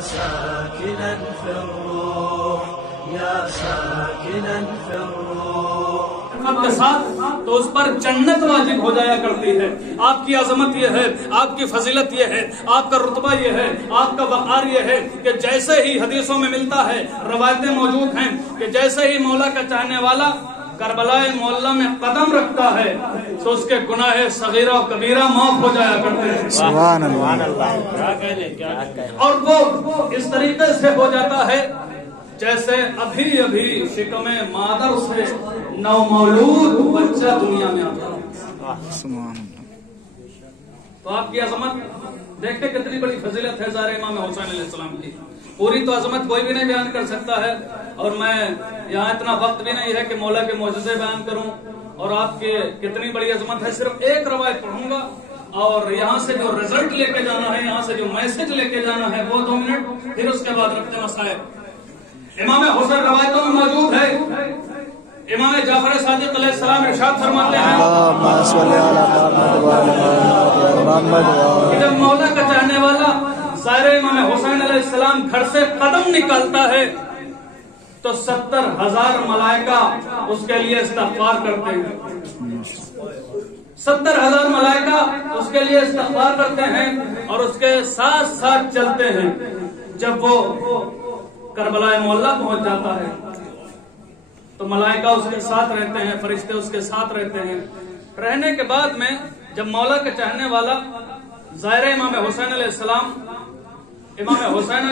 ساكنا في الروح يا ساكنا في الروح آپ کے ساتھ تو اس پر جنت واجب ہو جایا کرتی ہے. آپ کی عظمت یہ ہے، آپ کی فضیلت یہ ہے، آپ کا رتبہ یہ ہے، آپ کا وقار یہ ہے کہ جیسے ہی حدیثوں میں ملتا ہے، روایتیں موجود ہیں کہ جیسے ہی مولا کا چاہنے والا کربلائے معلیٰ میں قدم رکھتا ہے تو اس کے گناہ صغیرہ و کبیرہ معاف ہو جایا کرتے ہیں. سبحان اللہ. اور وہ اس طریقے سے ہو جاتا ہے جیسے ابھی ابھی شکم مادر سے نو مولود بچہ دنیا میں آتا ہے. سبحان اللہ. تو آپ کی عظمت دیکھتے کتنی بڑی فضیلت ہے ظاہر امام حسین علیہ السلام کی. پوری تو عظمت کوئی بھی نہیں بیان کر سکتا ہے، اور میں یہاں اتنا وقت بھی نہیں ہے کہ مولا کے معجزے بیان کروں اور آپ کے کتنی بڑی عظمت ہے. صرف ایک روایت پڑھوں گا اور یہاں سے جو رزلٹ لے کے جانا ہے، یہاں سے جو میسج لے کے جانا ہے وہ 2 منٹ، پھر اس کے بعد رکھتے مسائل. امام حسین روایتوں میں موجود ہے. امام جعفر صادق علیہ السلام ارشاد فرماتے ہیں کہ جب مولا کا چاہنے والا سارے امام حسین علیہ السلام گھر سے قدم نکالتا ہے تو 70,000 ملائکہ اس کے لیے استغفار کرتے ہیں. 70,000 ملائکہ اس کے لیے استغفار کرتے ہیں اور اس کے ساتھ ساتھ چلتے ہیں. جب وہ کربلائے معلیٰ پہنچ جاتا ہے تو ملائکہ اس کے ساتھ رہتے ہیں، فرشتے اس کے ساتھ رہتے ہیں. رہنے کے بعد میں جب مولا کا چاہنے والا ظاہر امام حسین علیہ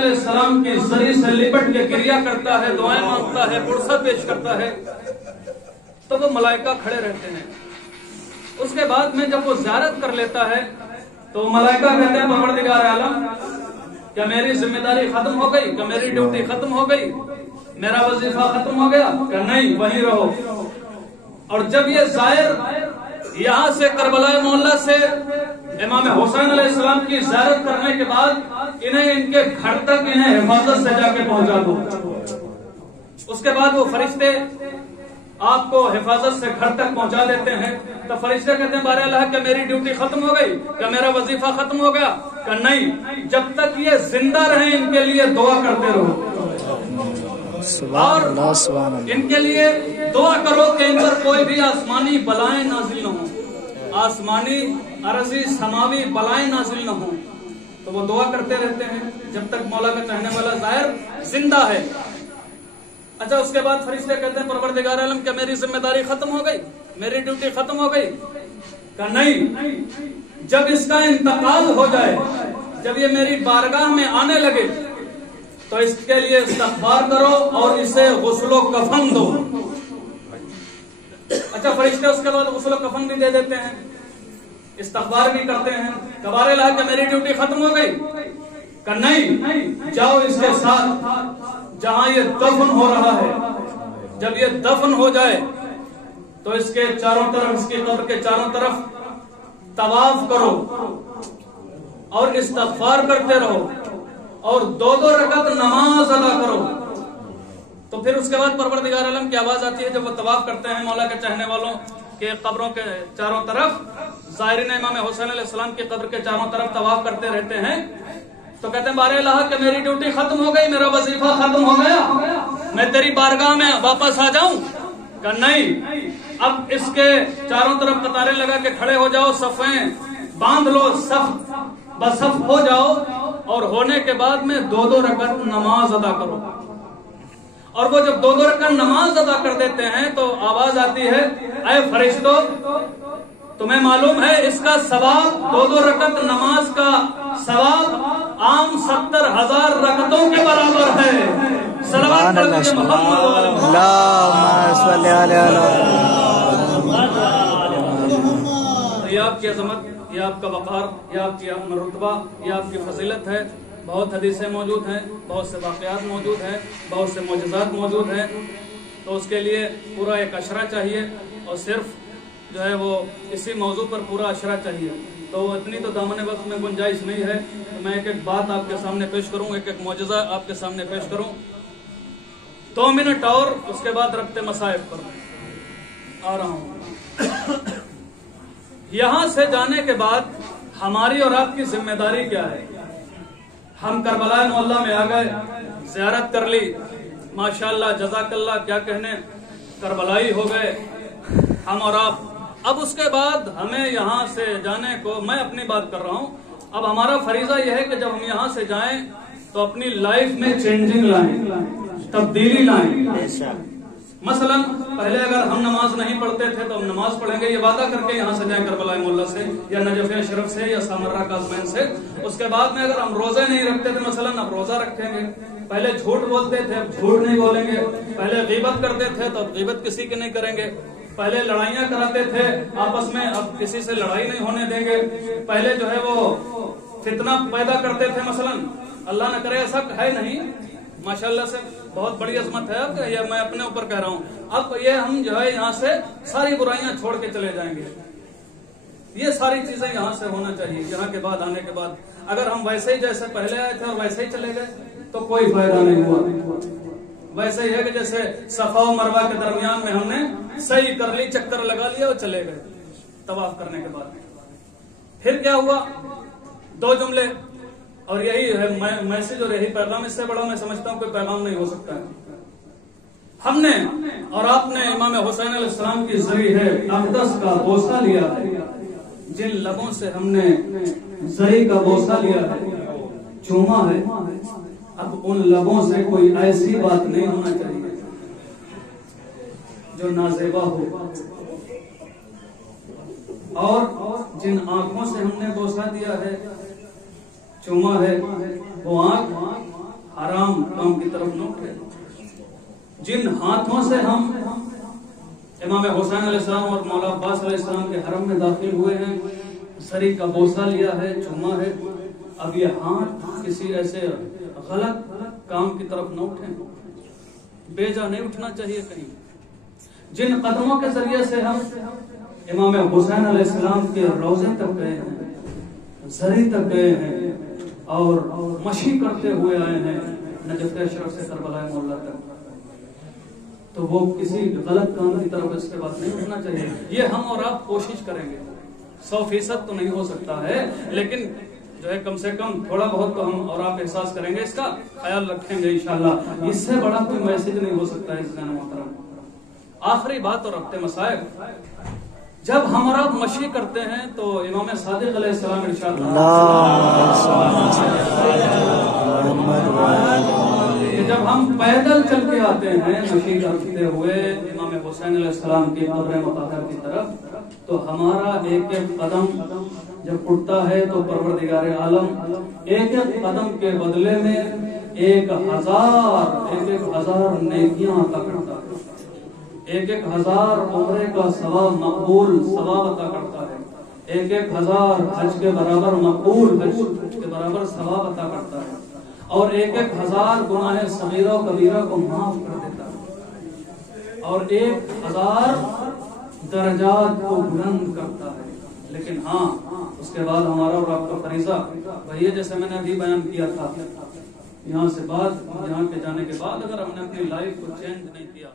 السلام کی زری سے لپٹ کے گریا کرتا ہے، دعائیں مانگتا ہے، پرسہ پیش کرتا ہے تو وہ ملائکہ کھڑے رہتے ہیں. اس کے بعد میں جب وہ زیارت کر لیتا ہے تو ملائکہ کہتے ہیں پروردگار عالم کیا میری ذمہ داری ختم ہو گئی؟ کیا میری ڈیوٹی ختم ہو گئی؟ میرا وظیفہ ختم ہو گیا؟ کہ نہیں، وہیں رہو. اور جب یہ زائر یہاں سے کربلائے معلیٰ سے امام حسین علیہ السلام کی زیارت کرنے کے بعد انہیں ان کے گھر تک انہیں حفاظت سے جا کے پہنچا دو. اس کے بعد وہ فرشتے آپ کو حفاظت سے گھر تک پہنچا دیتے ہیں. تو فرشتے کہتے ہیں بارے اللہ کہ میری ڈیوٹی ختم ہو گئی؟ کہ میرا وظیفہ ختم ہو گیا؟ کہ نہیں، جب تک یہ زندہ رہیں ان کے لیے دعا کرتے رہو اور ان کے لیے دعا کرو کہ ان پر کوئی بھی آسمانی بلائیں نازل نہ ہوں، آسمانی عرضی سماوی بلائیں نازل نہ ہوں. تو وہ دعا کرتے رہتے ہیں جب تک مولا کا چاہنے والا ظاہر زندہ ہے. اچھا، اس کے بعد فرشتے کہتے ہیں پروردگار عالم کیا میری ذمہ داری ختم ہو گئی؟ میری ڈیوٹی ختم ہو گئی؟ کہ نہیں، جب اس کا انتقال ہو جائے، جب یہ میری بارگاہ میں آنے لگے تو اس کے لیے استغفار کرو اور اسے غسل و کفن دو. اچھا، فرشتے اس کے بعد غسل و کفن بھی دے دیتے ہیں، استغفار بھی کرتے ہیں. کبار اللہ کہ میری ڈیوٹی ختم ہو گئی؟ کہ نہیں، جاؤ اس کے ساتھ جہاں یہ دفن ہو رہا ہے. جب یہ دفن ہو جائے تو اس کے چاروں طرف، اس کی قبر کے چاروں طرف طواف کرو اور استغفار کرتے رہو اور 2 رکعت نماز ادا کرو. تو پھر اس کے بعد پروردگار عالم کی آواز آتی ہے جب وہ طواف کرتے ہیں مولا کے چاہنے والوں کے قبروں کے چاروں طرف. زائرین امام حسین علیہ السلام کی قبر کے چاروں طرف طواف کرتے رہتے ہیں تو کہتے ہیں بارے اللہ کہ میری ڈیوٹی ختم ہو گئی، میرا وظیفہ ختم ہو گیا، میں تیری بارگاہ میں واپس آ جاؤں؟ کہ نہیں، اب اس کے چاروں طرف قطاریں لگا کے کھڑے ہو جاؤ، صفیں باندھ لو، صف بصف ہو جاؤ اور ہونے کے بعد میں 2 رکعت نماز ادا کرو. اور وہ جب 2 رکعت نماز ادا کر دیتے ہیں تو آواز آتی ہے اے فرشتوں، تمہیں معلوم ہے اس کا ثواب 2 رکعت نماز کا ثواب عام 70,000 رکعتوں کے برابر ہے. صلوات پڑھ لیجیے محمد یہ آپ کی عظمت، یہ آپ کا وقار، یہ آپ کی رتبہ، یہ آپ کی فضیلت ہے. بہت حدیثیں موجود ہیں، بہت سے واقعات موجود ہیں، بہت سے معجزات موجود ہیں. تو اس کے لیے پورا ایک اشرہ چاہیے اور صرف جو ہے وہ اسی موضوع پر پورا اشرہ چاہیے. تو اتنی تو دامن وقت میں گنجائش نہیں ہے. تو میں ایک ایک بات آپ کے سامنے پیش کروں، ایک ایک معجزہ آپ کے سامنے پیش کروں. 2 منٹ اور اس کے بعد ربط مصائب پر آ رہا ہوں. یہاں سے جانے کے بعد ہماری اور آپ کی ذمہ داری کیا ہے؟ ہم کربلا معلّہ میں آ گئے, زیارت کر لی, ماشاءاللہ جزاک اللہ, کیا کہنے, کربلائی ہو گئے ہم اور آپ. اب اس کے بعد ہمیں یہاں سے جانے کو, میں اپنی بات کر رہا ہوں, اب ہمارا فریضہ یہ ہے کہ جب ہم یہاں سے جائیں تو اپنی لائف میں چینجنگ لائیں, تبدیلی لائیں. مثلا پہلے اگر ہم نماز نہیں پڑھتے تھے تو ہم نماز پڑھیں گے, یہ وعدہ کر کے یہاں سے جائیں کربلا معلّہ سے یا نجف اشرف سے یا سامرہ کاظمین سے. اس کے بعد میں اگر ہم روزے نہیں رکھتے تھے مثلا, اب روزہ رکھیں گے. پہلے جھوٹ بولتے تھے, اب جھوٹ نہیں بولیں گے. پہلے غیبت کرتے تھے تو اب غیبت کسی کی نہیں کریں گے. پہلے لڑائیاں کراتے تھے آپس میں, اب کسی سے لڑائی نہیں ہونے دیں گے. پہلے جو ہے وہ فتنہ پیدا کرتے تھے مثلا, اللہ نہ کرے ایسا ہے نہیں, ماشاءاللہ سے بہت بڑی عظمت ہے. اب یہ میں اپنے اوپر کہہ رہا ہوں, اب یہ ہم جو ہے یہاں سے ساری برائیاں چھوڑ کے چلے جائیں گے. یہ ساری چیزیں یہاں سے ہونا چاہیے. یہاں کے بعد آنے کے بعد اگر ہم ویسے ہی جیسے پہلے آئے تھے اور ویسے ہی چلے گئے تو کوئی فائدہ نہیں ہوا. ویسے ہی ہے کہ جیسے صفا و مروہ کے درمیان میں ہم نے صحیح کر لی, چکر لگا لیا اور چلے گئے طواف کرنے کے بعد. پھر کیا ہوا, 2 جملے, اور یہی ہے میسج اور یہی پیغام. اس سے بڑا میں سمجھتا ہوں کوئی پیغام نہیں ہو سکتا ہے. ہم نے اور آپ نے امام حسین علیہ السلام کی ذریعہ اقدس کا بوسہ لیا ہے. جن لبوں سے ہم نے ذریعہ کا بوسہ لیا ہے, چوما ہے, اب ان لبوں سے کوئی ایسی بات نہیں ہونا چاہیے جو نازیبا ہو. اور جن آنکھوں سے ہم نے بوسہ دیا ہے, چوما ہے, وہ آنکھ حرام کام کی طرف نہ اٹھے. جن ہاتھوں سے ہم امام حسین علیہ السلام اور مولا عباس علیہ السلام کے حرم میں داخل ہوئے ہیں, سری کا بوسہ لیا ہے, چوما ہے, اب یہ ہاتھ کسی ایسے غلط کام کی طرف نہ اٹھیں, بیجا نہیں اٹھنا چاہیے کہیں. جن قدموں کے ذریعے سے ہم امام حسین علیہ السلام کے روضے تک گئے ہیں, زری تک گئے ہیں اور مشی کرتے ہوئے آئے ہیں نجف اشرف سے کربلا معلّہ تک, تو وہ کسی غلط کام کی طرف اس کے بعد نہیں اٹھنا چاہیے. یہ ہم اور آپ کوشش کریں گے, 100% تو نہیں ہو سکتا ہے, لیکن جو ہے کم سے کم تھوڑا بہت تو ہم اور آپ احساس کریں گے, اس کا خیال رکھیں گے انشاءاللہ. اس سے بڑا کوئی میسج نہیں ہو سکتا ہے. اس کا محترم آخری بات اور ربط مسائل, جب ہم اور آپ مشی کرتے ہیں تو امام صادق علیہ السلام ارشاد کہ جب ہم پیدل چل کے آتے ہیں مشی کرتے ہوئے امام حسین علیہ السلام کی قبر مطہر کی طرف, تو ہمارا ایک ایک قدم جب اٹھتا ہے تو پروردگار عالم ایک ایک قدم کے بدلے میں 1000 نیکیاں عطا کرتا ہے, 1000 عمرے کا ثواب مقبول ثواب عطا کرتا ہے, 1000 حج کے برابر مقبول حج کے برابر ثواب عطا کرتا ہے, اور 1000 گناہ صغیرہ و کبیرہ کو معاف کر دیتا ہے, اور 1000 درجات کو بلند کرتا ہے. لیکن ہاں اس کے بعد ہمارا اور آپ کا فریضہ وہی ہے جیسے میں نے ابھی بیان کیا تھا, یہاں سے بعد یہاں کے جانے کے بعد اگر ہم نے اپنی لائف کو چینج نہیں کیا